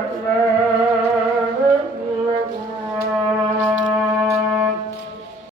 لا